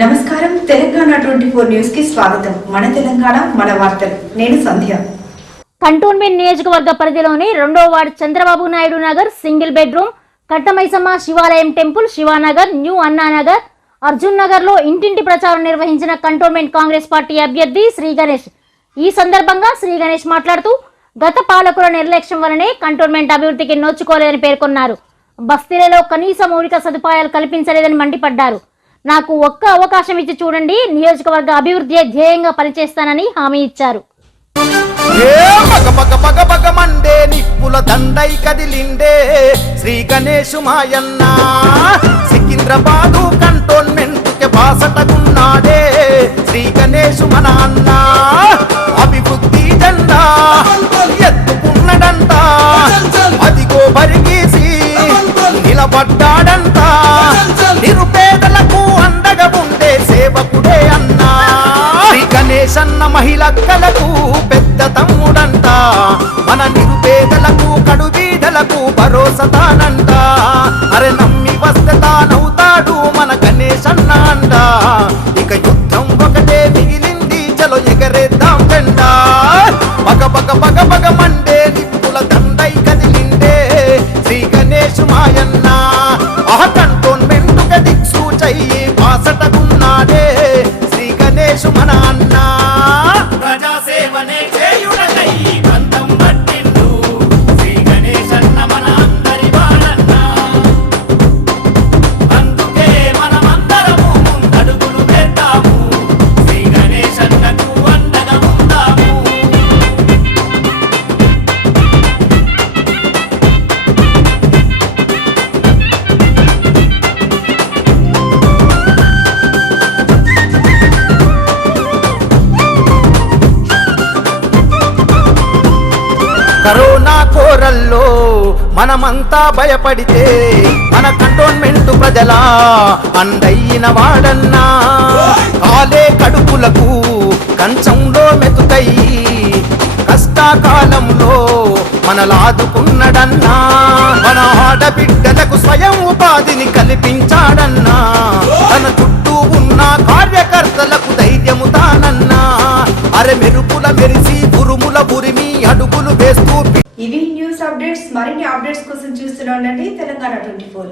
నమస్కారం. Telangana twenty four న్యూస్కి స్వాగతం. మన తెలంగాణ మన వార్తలు. నేను సంధ్య. కంటోన్మెంట్ నియోజకవర్గ పరిధిలోని రెండో ward Chandrababu Naidu Nagar single bedroom Kattamaisamma Shivalayam temple Shivanagar new Annanagar Arjun నగర్లో ఇంటింటి ప్రచారం నిర్వహించిన కంటోన్మెంట్ కాంగ్రెస్ పార్టీ అభ్యర్థి శ్రీ గణేష్. ఈ సందర్భంగా శ్రీ గణేష్ మాట్లాడుతూ గత పాలకుల నిర్లక్ష్యం వలనే కంటోన్మెంట్ అభివృద్ధికి నోచుకోలేదని పేర్కొన్నారు. బస్తీలలో కనీస మౌలిక సదుపాయాలు కల్పించలేదని మండిపడ్డారు. నాకు ఒక్క అవకాశం ఇచ్చి చూడండి. నియోజకవర్గ అభివృద్ధి ధ్యేయంగా పనిచేస్తానని హామీ ఇచ్చారు. మండే నిప్పుల దండై కదిలిండే శ్రీ గణేశు మాయన్న. సికింద్రాబాదు కంటోన్మెంట్కి సన్న మహిళక్కలకు పెద్ద తమ్ముడంట. మన నిరుపేదలకు కడుబీదలకు భరోసా తానంట. కరోనా కోరల్లో మనమంతా భయపడితే మన కంటోన్మెంట్ ప్రజల అండయిన వాడన్నా. కాలే కడుపులకు కంచంలో మెతుకై కష్టాకాలంలో మనలాదుకున్నడన్నా. మన ఆడబిడ్డలకు స్వయం ఉపాధిని కల్పించాడన్నా. తన చుట్టూ ఉన్న కార్యకర్తలకు ధైర్యము తానన్నా. అరె మెరుపుల మెరిసి ఉరుముల ఉరిమి చేస్తూ ఇవి న్యూస్ అప్డేట్స్ మరిన్ని అప్డేట్స్ కోసం చూస్తూనే తెలంగాణ ట్వంటీ ఫోర్